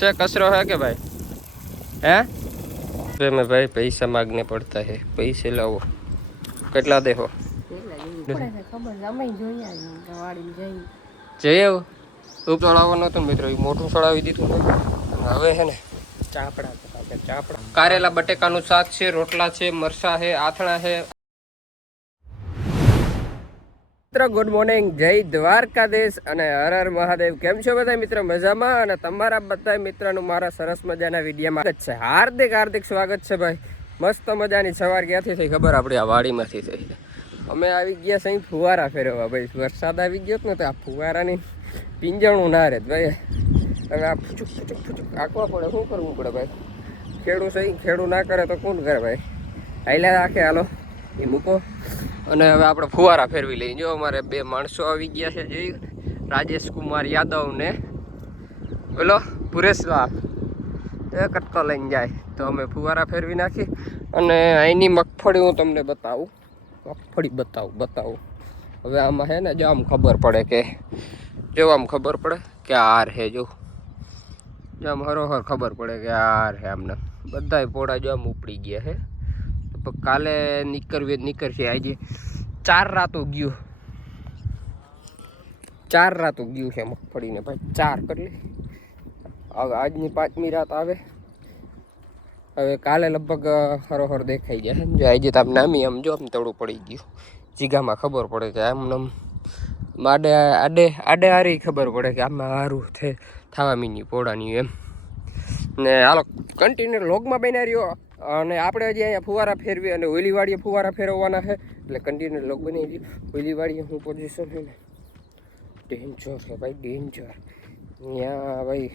से कसरो है के भाई हैं वे में भाई पैसा मांगने पड़ता है पैसे लाओ કેટલા દેહો જઈએ ધૂપ ચડાવવાનો હતો મિત્રો એ મોટું ચડાવી દીધું અને હવે હે ને ચાપડા કારેલા બટેકાનું શાક છે રોટલા છે મરસા છે આથણા છે. મિત્ર ગુડ મોર્નિંગ જય દ્વારકાધીશ અને હર હર મહાદેવ. કેમ છો બધા મિત્ર? મજામાં? અને તમારા બધા મિત્રોનું મારા સરસ મજાના વિડીયોમાં છે હાર્દિક હાર્દિક સ્વાગત છે ભાઈ. મસ્ત મજાની સવાર ક્યાંથી થઈ ખબર? આપણે આ વાડીમાંથી થઈ. અમે આવી ગયા સહી ફુવારા ફેરવવા ભાઈ. વરસાદ આવી ગયો ને તો આ ફુવારાની પિંજણું ના રહે ભાઈ. હવે આ ફૂચુક ફૂચુક ફૂચુક આંકવા પડે, શું કરવું પડે ભાઈ? ખેડૂ સહી ખેડૂ ના કરે તો કોણ કરે ભાઈ? હાઈલા રાખે હાલો એ મૂકો. અને હવે આપણે ફુવારા ફેરવી લઈએ. જો અમારે બે માણસો આવી ગયા છે, જોઈ રાજેશ કુમાર યાદવ ને બોલો પુરેશલાલ એ કટકો લઈને જાય. તો અમે ફુવારા ફેરવી નાખી અને અહીંની મગફળી હું તમને બતાવું. મગફળી બતાવું હવે આમાં છે ને જો આમ ખબર પડે કે જો આમ ખબર પડે કે આર હે. જો આમ હરોહર ખબર પડે કે આર હે. આમને બધા પોળા જો આમ ઉપડી ગયા છે. કાલે નીકળશે. આજે 4 રાતો ગયું છે મગફળીને ભાઈ. 4 કરી હવે આજની 5મી રાત આવે. હવે કાલે લગભગ હરોહર દેખાઈ જાય. જો આજે તો આમ નામી આમ જો આમ તળું પડી ગયું. જીગામાં ખબર પડે કે આમ આડે હારી ખબર પડે કે આમાં હારું થવા મીની પોળાની એમ. ને હાલો કન્ટિન્યુ લોગમાં બન્યા રહ્યો. અને આપણે હજી અહીંયા ફુવારા ફેરવી અને ઓઈલી વાડીએ ફુવારા ફેરવવાના છે એટલે કન્ટિન્યુ લોગ બની ગયું. ઓઈલી વાડીએ હું પોઝિશન છે ને ડેન્જર છે ભાઈ, ડેન્જર. ત્યાં ભાઈ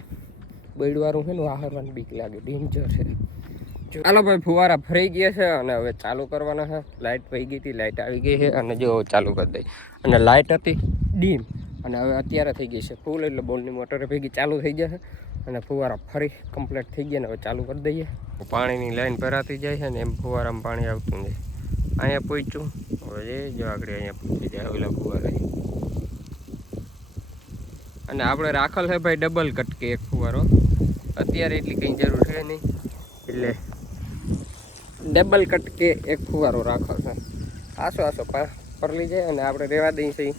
બેડવાળું છે ને આહારવાની બીક લાગે, ડેન્જર છે. ચાલો ભાઈ ફુવારા ફરી ગયા છે અને હવે ચાલુ કરવાના છે. લાઇટ વહી ગઈ હતી, લાઇટ આવી ગઈ છે અને જો ચાલુ કરી દઈ. અને લાઇટ હતી ડીમ અને હવે અત્યારે થઈ ગઈ છે ફૂલ. એટલે બોલની મોટરે ભેગી ચાલુ થઈ જશે અને ફુવારા ફરી કમ્પ્લીટ થઈ ગયા ને હવે ચાલુ કરી દઈએ. પાણીની લાઈન ભરાતી જાય છે ને એમ ફુવારામાં પાણી આવતું જાય. અહીંયા પહોંચ્યું હવે જો આગળ અહીંયા પહોંચી જાય ઓલા ફુવારા. અને આપણે રાખેલ છે ભાઈ ડબલ કટકે એક ફુવારો. અત્યારે એટલી કંઈ જરૂર છે નહીં એટલે ડબલ કટકે એક ફુવારો રાખેલ છે. આસો પરલી જાય અને આપણે રહેવા દઈએ છીએ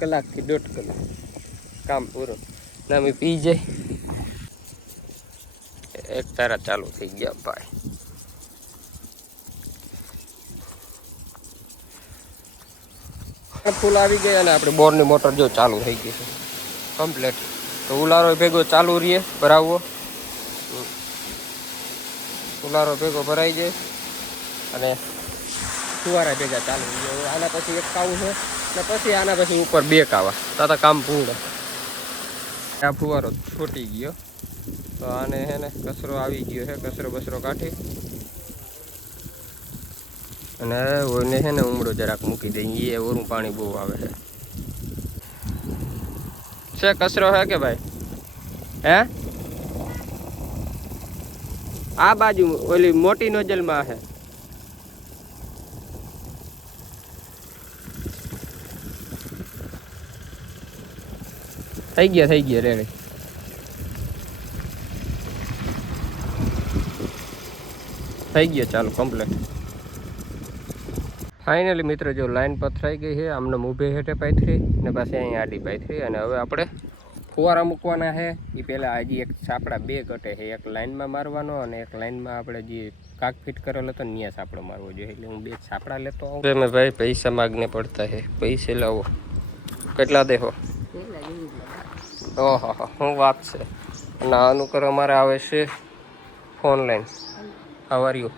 કલાકથી 1.5 કલાક કામ પૂરું. ના અમે પી જાય. એક તારા ચાલુ થઈ ગયા ભાઈ. ફૂલ આવી ગયા અને આપણે બોરની મોટર જો ચાલુ થઈ ગઈ છે કમ્પ્લીટ. તો ઉલારો ભેગો ચાલુ રહીએ ભરાવવો. ઉલારો ભેગો ભરાઈ જાય અને ફુવારા ભેગા ચાલુ થઈ જાય. આના પછી એક કાવું છે ને પછી આના પછી ઉપર 2 કાવા તાતા કામ પૂર્ણ. આ ફુવારો છોટી ગયો તો આને હે ને કચરો આવી ગયો છે. કચરો બસરો કાઢી અને ઓને છે ને ઉમડો જરાક મૂકી દઈએ. એ ઓરું પાણી બહુ આવે છે કચરો હે કે ભાઈ? હે આ બાજુ ઓલી મોટી નોજલમાં છે. થઈ ગયા રેડી. થઈ ગયા ચાલો કમ્પ્લીટ. ફાઇનલી મિત્ર જો લાઈન પથરાઈ ગઈ છે. આમને ઊભે હેઠે પાથરી ને પાછી અહીંયા આડી પાથરી અને હવે આપણે ફુવારા મૂકવાના છે. એ પહેલાં હજી એક સાપડા 2 કટે છે. એક લાઈનમાં મારવાનો અને એક લાઈનમાં આપણે જે કાક ફિટ કરેલો હતો ને ત્યાં સાપડો મારવો જોઈએ. એટલે હું 2 સાપડા લેતો આવું. મેં ભાઈ પૈસા માગને પડતા છે. પૈસે લાવો. કેટલા દેહો? ઓહો શું વાત છે. અને આનું કરો અમારે આવે છે phone line. How are you?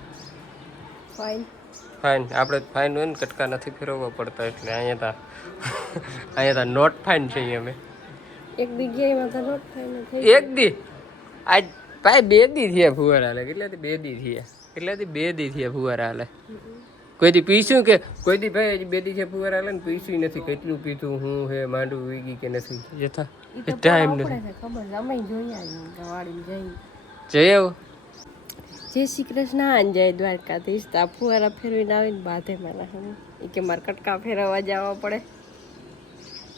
Fine. આપણે ફાઇન હોય ને કટકા નથી ફેરવવા પડતા એટલે અહીંયા તા નોટ ફાઇન છે. અમે એક દી આજ ભાઈ 2 દી થયા ફુવારા હાલે. કેટલાથી 2 દી થયા ફુવારા હાલે. કોઈ દી પીશું કે કોઈ દી ભાઈ 2 દી થયા ફુવારા હાલે ને પીશું નથી. કેટલું પીતું હું હે માંડવું વીગી કે નથી જતા ટાઈમ નથી. જઈ આવો. જય શ્રી કૃષ્ણ. જય દ્વારકાધીશ. તો આ ફુવારા ફેરવીને આવીને બાધે મારા એ કે મારે કટકા ફેરવવા જવા પડે.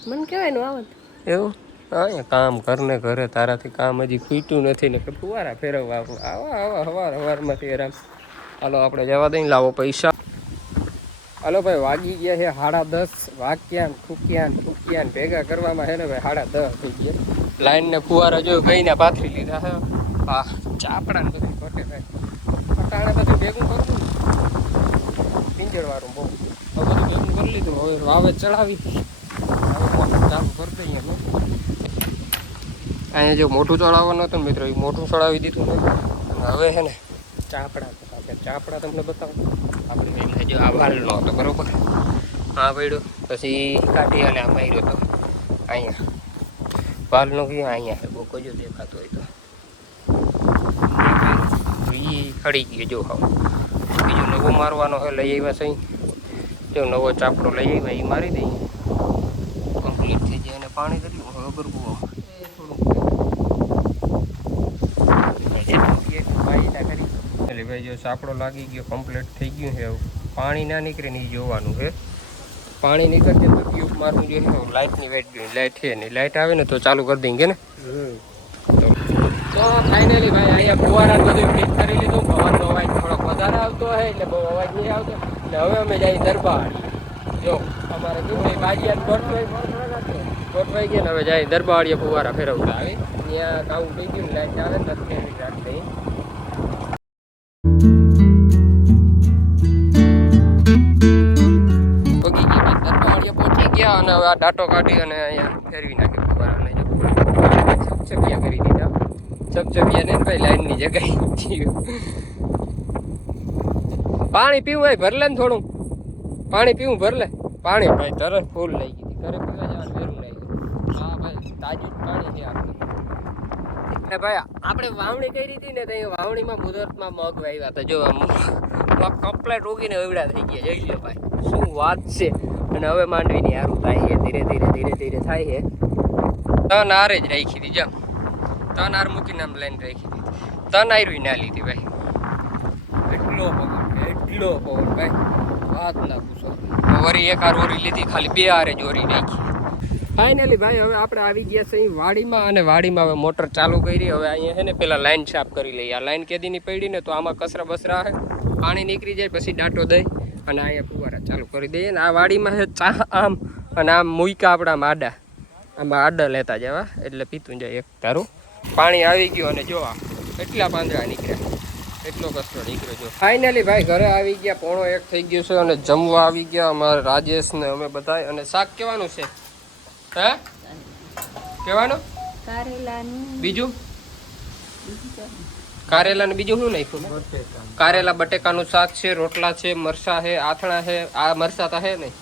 મને કહેવાય ને આવત એવું અહીંયા કામ કરને ઘરે તારાથી કામ હજી ખૂટ્યું નથી ને કે ફુવારા ફેરવવા આવા આવા હવારમાંથી આરામ. હાલો આપણે જવા દઈને લાવો પૈસા. હાલો ભાઈ વાગી ગયા છે 10:30. વાગ્યા ઠૂક્યા ભેગા કરવામાં છે ને ભાઈ 10:30 થઈ ગયા. લાઈનને ફુવારા જો ગઈને પાથરી લીધા છે. હા ચાપડા ને બધું ઘટે ભાઈ. અટાણે બધું ભેગું કરવું પિંજરવાળું બહુ બધું ભેગું કરી લીધું. હવે વાવે ચડાવી ચાલુ કરી દઈએ. અહીંયા જો મોટું ચડાવવાનું હતું મિત્રો એ મોટું ચડાવી દીધું ને હવે છે ને ચાપડા તમને બતાવો. આપણે એમને જો આ વાલનો હતો બરોબર હા પડ્યો પછી કાઢી અને આ માર્યો હતો અહીંયા વાલનો ક્યાં અહીંયા છે બહુ કજો દેખાતો હોય તો એ ખડી ગયો જો હવે બીજો નવો મારવાનો હોય લઈ આવ્યા સહી જો નવો ચાપડો લઈ આવ્યા એ મારી દઈએ કમ્પ્લીટ થઈ જાય અને પાણી કર્યું હવે બરબું એટલે ભાઈ જો સાપડો લાગી ગયો કમ્પ્લીટ થઈ ગયું છે પાણી ના નીકળે ને એ જોવાનું છે. પાણી નીકળશે તો ટ્યુબ મારવું જોઈએ. લાઇટની વેટ જોઈએ લાઇટ છે ને લાઇટ આવે ને તો ચાલુ કરી દઈએ ને. તો ફાઇનલી ભાઈ અહીંયા ફુવારા બધું ફિટ કરી લીધું. પવનનો અવાજ થોડોક વધારે આવતો હોય એટલે બહુ અવાજ નહીં આવતો. એટલે હવે અમે જઈએ દરબાર. જો અમારે શું ભાઈ બાજીયા ગોઠવાઈ ગયા ને હવે જાય દરબારીએ ફુવારા ફેરવતા આવે ત્યાં કામ થઈ ગયું ને લાઈટ આવે ને ફેરવી રાખી. દરબારીએ પહોંચી ગયા અને હવે આ ડાટો કાઢી અને અહીંયા ફેરવી નાખી ફુવારાને ચપચપિયા કરી દીધા. ચપચપિયા ને ભાઈ લાઈનની જગ્યાએ પાણી પીવું ભાઈ ભરલે ને થોડું પાણી પીવું ભરલે પાણી ભાઈ તરત ફૂલ લઈ ગઈ ઘરે પીવા જવાનું વેરું લઈ ગયું. હા ભાઈ તાજું પાણી છે આપણે. ભાઈ આપણે વાવણી કરી હતી ને તો વાવણીમાં મુદતમાં મગ વાવ્યા હતા. જો મગ કમ્પ્લેટ ઉગીને એવડા થઈ ગયા જઈ લો ભાઈ શું વાત છે. અને હવે માંડવીની હારું થાય છે ધીરે ધીરે થાય છે. 3 હારે જ રાખી હતી. જાઓ 3 હાર મૂકીને આમ લઈને રાખી દીધી. 3 હારું ના લીધી ભાઈ. એટલો પવન ભાઈ વાત ના પૂછો. વરી 1 હાર ઓરી લીધી ખાલી 2 હારે જ ઓરી નાખી. ફાઇનલી ભાઈ હવે આપણે આવી ગયા છીએ વાડીમાં અને વાડીમાં હવે મોટર ચાલુ કરી. હવે અહીંયા છે ને પેલા લાઈન સાફ કરી લઈએ. આ લાઈન કેદીની પડી ને તો આમાં કચરા બસરા છે પાણી નીકળી જાય પછી ડાટો દઈ અને અહીંયા ફુવારા ચાલુ કરી દઈએ. ને આ વાડીમાં છે ચા આમ અને આમ મૂકા આપણા આડા આમાં આડા લેતા જવા એટલે પીતું જાય એક તારું. પાણી આવી ગયું અને જોવા એટલા પાંદડા નીકળ્યા એટલો કચરો નીકળ્યો. જો ફાઇનલી ભાઈ ઘરે આવી ગયા 1:30 થઈ ગયું છે અને જમવા આવી ગયા અમારે રાજેશ ને અમે બધા. અને શાક કેવાનું છે હે કેવાનું બીજું કારેલા ને બીજું શું નાખ્યું? કારેલા બટેકાનું શાક છે, રોટલા છે, મરસા છે, આથણા છે. આ મરસા તો હે નહીં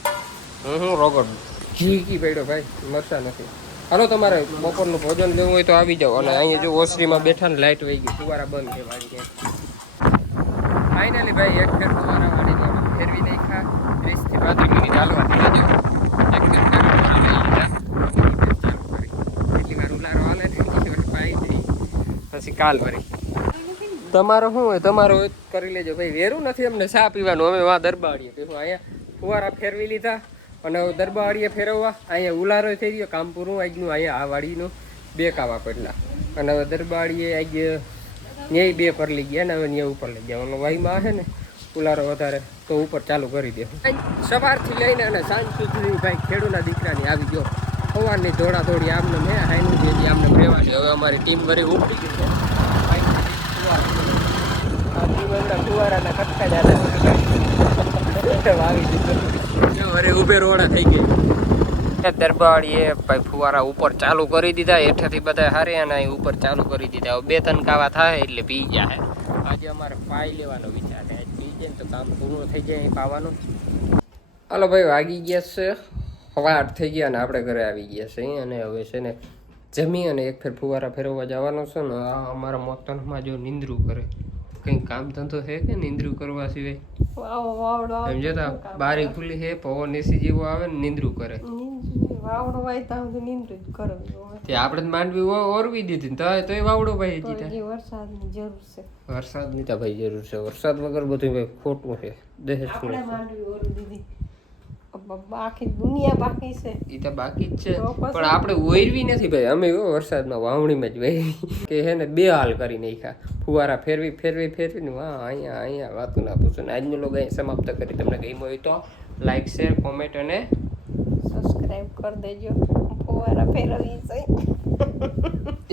હું રોગડ ઘી પડ્યો ભાઈ મરસા નથી. હાલો તમારે બપોરનું ભોજન લેવું હોય તો આવી જાઓ. અને અહીંયા જો ઓસરીમાં બેઠા ને લાઈટ વહી ગઈ ફુવારા બંધ છે વાડી. ફાઇનલી ભાઈ એક ફેર ફુવારા વાડીને ફેરવી નાખ્યા. 30 થી 35 મિનિટ હાલવાની એક ફેર પછી કાલ વરી તમારો શું હોય તમારો કરી લેજો ભાઈ. વેરું નથી અમને ચા પીવાનું. અમે વાં દરબાડીએ પીવું. અહીંયા ફુવારા ફેરવી લીધા અને હવે દરબાડીએ ફેરવવા. અહીંયા ઉલારો થઈ ગયો કામ પૂરું આજનું. અહીંયા આ વાડીનું 2 કાવા પડલા અને હવે દરબાડીએ આજે ન્યાય 2 પર લઈ ગયા ને હવે ન્યાય ઉપર લઈ ગયા. વાહીમાં છે ને ઉલારો વધારે તો ઉપર ચાલુ કરી દે. સવારથી લઈને અને સાંજ સુધી ભાઈ ખેડૂના દીકરાની આવી ગયો. સવારની દોડી આમને મેં હાઈનું જે આમને રહેવાની. હવે અમારી ટીમ વરી ઉપડી ગઈ છે. ફુવારાના કટકા જાતા ઉભે રોડા થઈ ગઈ. દરબારીએ ભાઈ ફુવારા ઉપર ચાલુ કરી દીધા. હેઠેથી બધા હારે અને ઉપર ચાલુ કરી દીધા. હવે 2-3 કાવા થાય એટલે પી જાય. આજે અમારે પાઈ લેવાનો વિચાર છે. પી જાય ને તો કામ પૂરું થઈ જાય પાવાનું. હાલો ભાઈ વાગી ગયા છે 8 થઈ ગયા અને આપણે ઘરે આવી ગયા છે. અને હવે છે ને જમી અને એક ફેર ફુવારા ફેરવવા જવાનો છે ને. આ અમારા મોતનમાં જો નિંદ્રું કરે કંઈ કામ ધંધો છે કે નિંદ્રું કરવા સિવાય એમ જતા બારી ખુલ્લી છે પવન એસી જેવો આવે ને નિંદ્રું કરે. આપણે માંડવી ઓરવી દીધી તો વાવડો ભાઈ વરસાદની તો ભાઈ જરૂર છે. વરસાદ વગર બધું ભાઈ ખોટું છે. આખી દુનિયા બાકી છે. ઈ તો બાકી જ છે તો પછી? પણ આપણે ઓરવી નથી ભાઈ. અમે એવો વરસાદમાં વાવણીમાં જ વહી કે હે ને બે હાલ કરી નાખ્યા. ફુવારા ફેરવી ને વાહ અહીંયા વાતું ના પૂછો ને. આજનો લોગ અહીં સમાપ્ત કરી. તમને ગમ્યું હોય તો લાઈક શેર કોમેન્ટ અને સબસ્ક્રાઇબ કરી દેજો. ફુવારા ફેરવી છે.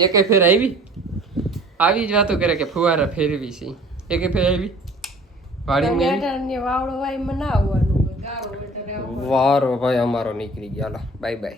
એકે ફેર આવી જ વાતો કરે કે ફુવારા ફેરવી છે. એકે ફેર આવી વાડી વાવડો વાય માં ના આવવાનું. ગારો એટલે વારો ભાઈ અમારો નીકળી ગયો. Bye bye.